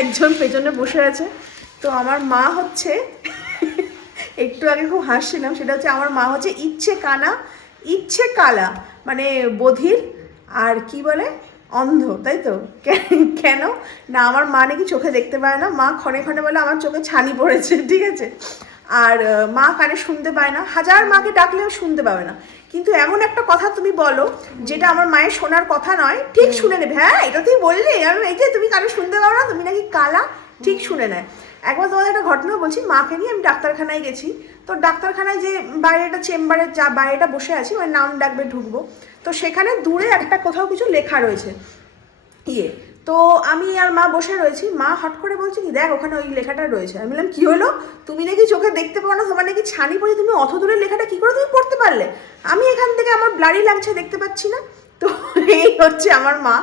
একজন পেছনে বসে আছে। তো আমার মা হচ্ছে, একটু আগে খুব হাসছিলাম, সেটা হচ্ছে আমার মা হচ্ছে ইচ্ছে কানা, ইচ্ছে কালা মানে বধির আর কি বলে, অন্ধ, তাই তো? কেন? না, আমার মা নাকি চোখে দেখতে পায় না। মা ক্ষণে ক্ষণে বলে, আমার চোখে ছানি পড়েছে ঠিক আছে? আর মা কানে শুনতে পায় না। হাজার মাকে ডাকলেও শুনতে পাবে না। কিন্তু এমন একটা কথা তুমি বলো যেটা আমার মায়ের শোনার কথা নয় ঠিক শুনে নেবে। হ্যাঁ এটা তুই বললি আমি এই যে তুমি কানে শুনতে পারো না তুমি নাকি কালা ঠিক শুনে নেয়। একবার তোমাদের একটা ঘটনা বলছি মাকে নিয়ে আমি ডাক্তারখানায় গেছি। তো ডাক্তারখানায় যে বাইরেটা চেম্বারে যা বাইরেটা বসে আছি ওই নাম ডাকবে ঢুকবো। তো সেখানে দূরে একটা কোথাও কিছু লেখা রয়েছে। ইয়ে তো আমি আর মা বসে রয়েছি। মা হট করে বলছে কি দেখ ওখানে ওই লেখাটা রয়েছে। আমি বললাম কি হলো? তুমি নাকি চোখে দেখতে পাও না? তোমার নাকি ছানি পড়ে তুমি অত দূরের লেখাটা কি করে তুমি পড়তে পারলে? আমি এখান থেকে আমার ব্লারি লাগছে দেখতে পাচ্ছি না। তো এই হচ্ছে আমার মা।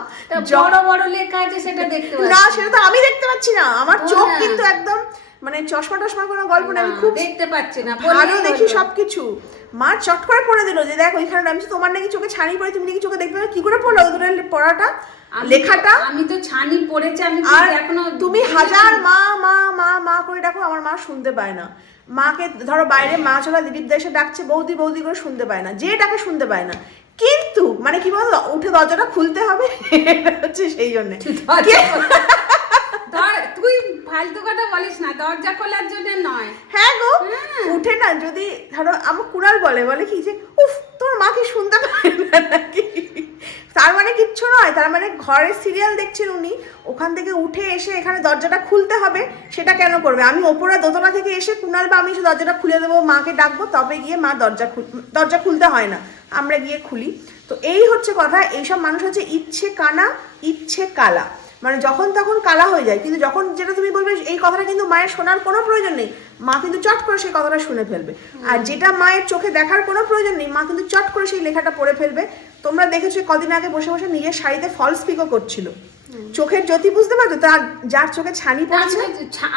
বড় বড় লেখা আছে সেটা দেখতে না সেটা তো আমি দেখতে পাচ্ছি না। আমার চোখ। কিন্তু একদম মানে চশমা টশমা কোনো গল্প না। আমি খুব দেখতে পাচ্ছি না। ভালো দেখি সবকিছু। মা চট করে পড়ে দিল যে দেখ ওইখানে আমি বলছি, তোমার নাকি চোখে ছানি পড়ে তুমি নাকি চোখে দেখবে কি করে পড়ল দূরের পড়াটা? লেখাটা? আমি তো ছানি পড়েছে আমি আর এখনও তুমি হাজার মা মা মা মা করে ডাকো আমার মা শুনতে পায় না। মাকে ধরো বাইরে মা চলা দিলীপ দা এসে ডাকছে বৌদি বৌদি করে শুনতে পায় না। যে ডাকে শুনতে পায় না। কিন্তু মানে কি বলতো উঠে দরজাটা খুলতে হবে হচ্ছে সেই জন্য। তুই ফালতু কথা বলিস না দরজা খোলার জন্য নয়। হ্যাঁ গো হ্যাঁ। উঠে না যদি ধরো আমার কুড়াল বলে বলে কি যে উফ তোর মা কি শুনতে পায় না নাকি? তার মানে কিচ্ছু নয় তার মানে ঘরের সিরিয়াল দেখছেন উনি ওখান থেকে উঠে এসে এখানে দরজাটা খুলতে হবে সেটা কেন করবে? আমি ওপরে দোতলা থেকে এসে কুনাল বা আমি এসে দরজাটা খুলে দেবো মাকে ডাকবো তবে গিয়ে মা দরজা খুল দরজা খুলতে হয় না আমরা গিয়ে খুলি। তো এই হচ্ছে কথা এইসব মানুষ হচ্ছে ইচ্ছে কানা ইচ্ছে কালা। মানে যখন তখন কালা হয়ে যায় কিন্তু যখন যেটা তুমি বলবে এই কথাটা কিন্তু মায়ের শোনার কোনো প্রয়োজন নেই মা কিন্তু চট করে সেই কথাটা শুনে ফেলবে। আর যেটা মায়ের চোখে দেখার কোনো প্রয়োজন নেই মা কিন্তু চট করে সেই লেখাটা পড়ে ফেলবে তোমরা দেখেছ কদিন আগে বসে বসে নিজের শাড়িতে ফলস পিকও করছিল। চোখের জ্যোতি বুঝতে পারছ তার যার চোখে ছানি পড়েছে?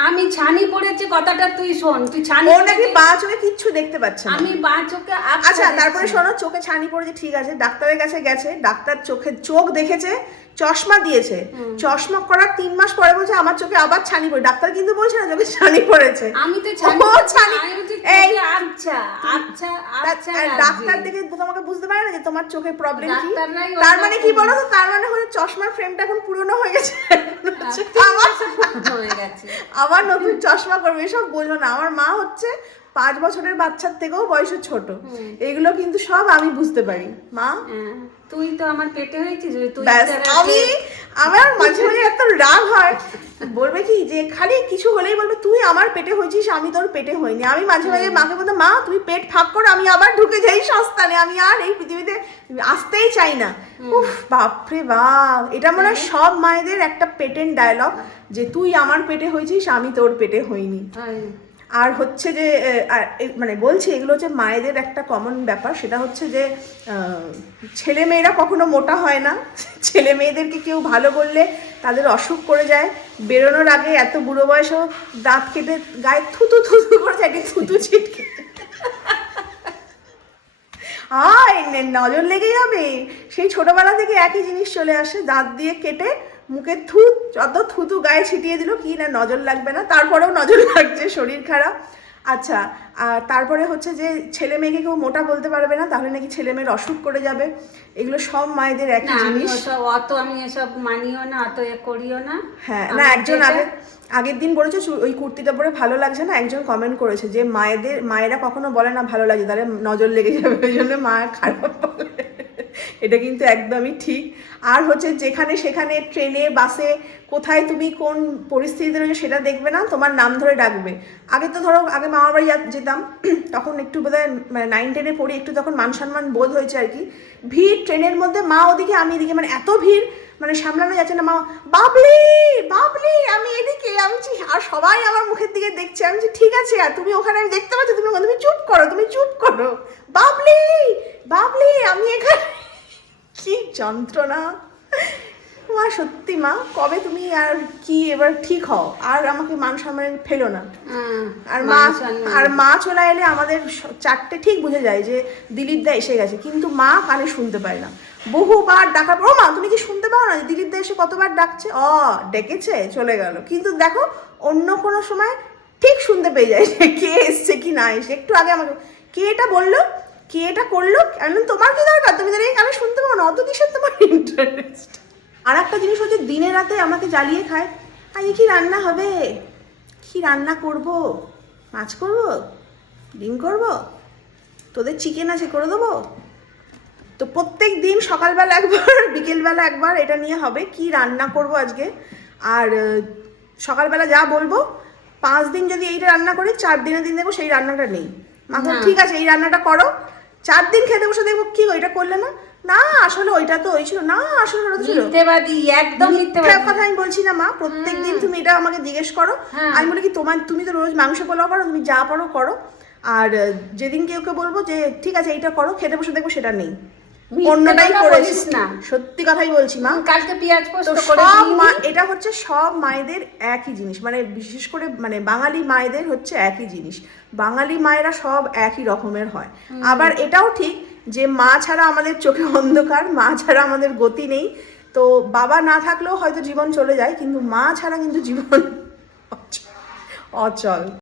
আমি ছানি পড়েছে কথাটা তুই শোন তুই ছানি ও নাকি বা চোখে কিচ্ছু দেখতে পাচ্ছে আমি বা চোখে আচ্ছা তারপরে শোনো চোখে ছানি পড়েছে ঠিক আছে ডাক্তারের কাছে গেছে ডাক্তার চোখে চোখ দেখেছে চশমা দিয়েছে। চশমা করার তিন মাস পরে বলছে আমার চোখে আবার ছানি পড়ে ডাক্তার কিন্তু বলছে না চোখে ছানি পড়েছে। আমি তো ছানি ছানি- এই। আবছা আবছা আর ডাক্তার দেখে তোমাকে বুঝতে পারে না যে তোমার চোখে প্রবলেম কি? তার মানে কি বলো তো? তার মানে হলো চশমার ফ্রেমটা এখন পুরনো হয়ে গেছে। আচ্ছা, আমার হয়ে গেছে। আবার নতুন চশমা করবে এসব বোঝো না। আমার মা হচ্ছে পাঁচ বছরের বাচ্চার থেকেও বয়সে ছোট। এগুলো কিন্তু সব আমি বুঝতে পারি। মা? হ্যাঁ, তুই তো আমার পেটে হয়েছিস তুই আমি আমার মাঝে মাঝে এত রাগ হয়। বলবে কি যে খালি কিছু হলেই বলবে তুই আমার পেটে হয়েছিস আমি তোর পেটে হইনি। আমি মাঝে মাঝে মাকে বলতে মা তুই পেট ফাঁক করো আমি আবার ঢুকে যাই সস্তানে। আমি আর এই পৃথিবীতে আসতেই চাই না। উফ বাপরে বাপ। এটা মনে হয় সব মায়েদের একটা পেটেন্ট ডায়লগ যে তুই আমার পেটে হয়েছিস আমি তোর পেটে হইনি। আর হচ্ছে যে মানে বলছি এগুলো হচ্ছে মায়েদের একটা কমন ব্যাপার। সেটা হচ্ছে যে ছেলে মেয়েরা কখনো মোটা হয় না। ছেলে মেয়েদেরকে কেউ ভালো বললে তাদের অসুখ করে যায়। বেরোনোর আগে এত বুড়ো বয়সেও দাঁত কেটে গায়ে থুতু থুতু করে যায় থুতু ছিটকে। নে- নজর লেগে যাবে। সেই ছোটবেলা থেকে একই জিনিস চলে আসে, দাঁত দিয়ে কেটে মুখে থুত যত থুতু গায়ে ছিটিয়ে দিল, কি না নজর লাগবে না, তারপরেও নজর লাগছে, শরীর খারাপ। আচ্ছা আর তারপরে হচ্ছে যে ছেলে মেয়েকে কেউ মোটা বলতে পারবে না তাহলে নাকি ছেলে মেয়ের অসুখ করে যাবে। এগুলো সব মায়েদের একই জিনিস। অত আমি এসব মানিও না অত এ করিও না। হ্যাঁ না একজন আগে আগের দিন বলেছে ওই কুর্তিটা পরে ভালো লাগছে না একজন কমেন্ট করেছে যে মায়েদের মায়েরা কখনো বলে না ভালো লাগে তাহলে নজর লেগে যাবে ওই জন্য মা খারাপ বলে। এটা কিন্তু একদমই ঠিক। আর হচ্ছে যেখানে সেখানে ট্রেনে বাসে কোথায় তুমি কোন পরিস্থিতিতে রয়েছে সেটা দেখবে না তোমার নাম ধরে ডাকবে। আগে তো ধরো, আগে মামার বাড়ি যেতাম, তখন একটু বোধহয় নাইন টেনে পড়ি, একটু তখন মান সম্মান বোধ হয়েছে আর কি। ভিড় ট্রেনের মধ্যে, মা ওদিকে, আমি এদিকে মানে এত ভিড় মানে সামলানো যাচ্ছে না, মা বাবলি বাবলি, আমি এদিকে, আমি আর সবাই আমার মুখের দিকে দেখছে, আমি ঠিক আছে, আর তুমি ওখানে, আমি দেখতে পাচ্ছি, তুমি তুমি চুপ করো, তুমি চুপ করো। বাবলি বাবলি, আমি এখানে কি যন্ত্রণা। মা সত্যি মা কবে তুমি আর কি এবার ঠিক হও? আর আমাকে মান সম্মানে ফেলো না। আর মা আর মা চলে এলে আমাদের চারটে ঠিক বুঝে যায় যে দিলীপ দা এসে গেছে কিন্তু মা কানে শুনতে পায় না। বহুবার ডাকার পর "ও মা তুমি কি শুনতে পাও না দিলীপ দা এসে কতবার ডাকছে? অ ডেকেছে চলে গেল। কিন্তু দেখো অন্য কোনো সময় ঠিক শুনতে পেয়ে যায় যে কে এসছে কি না এসে। একটু আগে আমাকে কে এটা বলল? কে এটা করল? তোমার কি দরকার? তুমি দাঁড়িয়ে আমি শুনতে পাবো না অত কিসের তোমার ইন্টারেস্ট আর একটা জিনিস হচ্ছে দিনে রাতে আমাকে জ্বালিয়ে খায়। আজ কি রান্না হবে? কি রান্না করব? মাছ করব? ডিম করব? তোদের চিকেন আছে করে দেবো? তো প্রত্যেক দিন সকালবেলা একবার বিকেলবেলা একবার এটা নিয়ে হবে। কি রান্না করব আজকে? আর সকালবেলা যা বলব পাঁচ দিন যদি এইটা রান্না করি চার দিনের দিন দেখব সেই রান্নাটা নেই। মাকে না। ঠিক আছে এই রান্নাটা করো। চার দিন খেতে বসে দেখব কি এটা করলে না? না আসলে ওইটা তো ওই ছিল। না আসলে ওটা ছিল। মিথ্যেবাদী একদম মিথ্যা মিথ্যেবাদী। কথা আমি বলছি না মা। প্রত্যেক দিন তুমি এটা আমাকে জিজ্ঞেস করো। হ্যাঁ। আমি বলি কি তোমার তুমি তো রোজ মাংস পোলাও করো তুমি যা পারো করো। আর যেদিন কেউ কেউ বলব যে ঠিক আছে এইটা করো খেতে বসে দেখব সেটা নেই। অন্যটাই করেছিস না। সত্যি কথাই বলছি মা। কালকে পেঁয়াজ পোস্ত সব মা এটা হচ্ছে সব মায়েদের একই জিনিস। মানে বিশেষ করে মানে বাঙালি মায়েদের হচ্ছে একই জিনিস। বাঙালি মায়েরা সব একই রকমের হয়। আবার এটাও ঠিক যে মা ছাড়া আমাদের চোখে অন্ধকার, মা ছাড়া আমাদের গতি নেই। তো বাবা না থাকলেও হয়তো জীবন চলে যায়, কিন্তু মা ছাড়া কিন্তু জীবন অচল।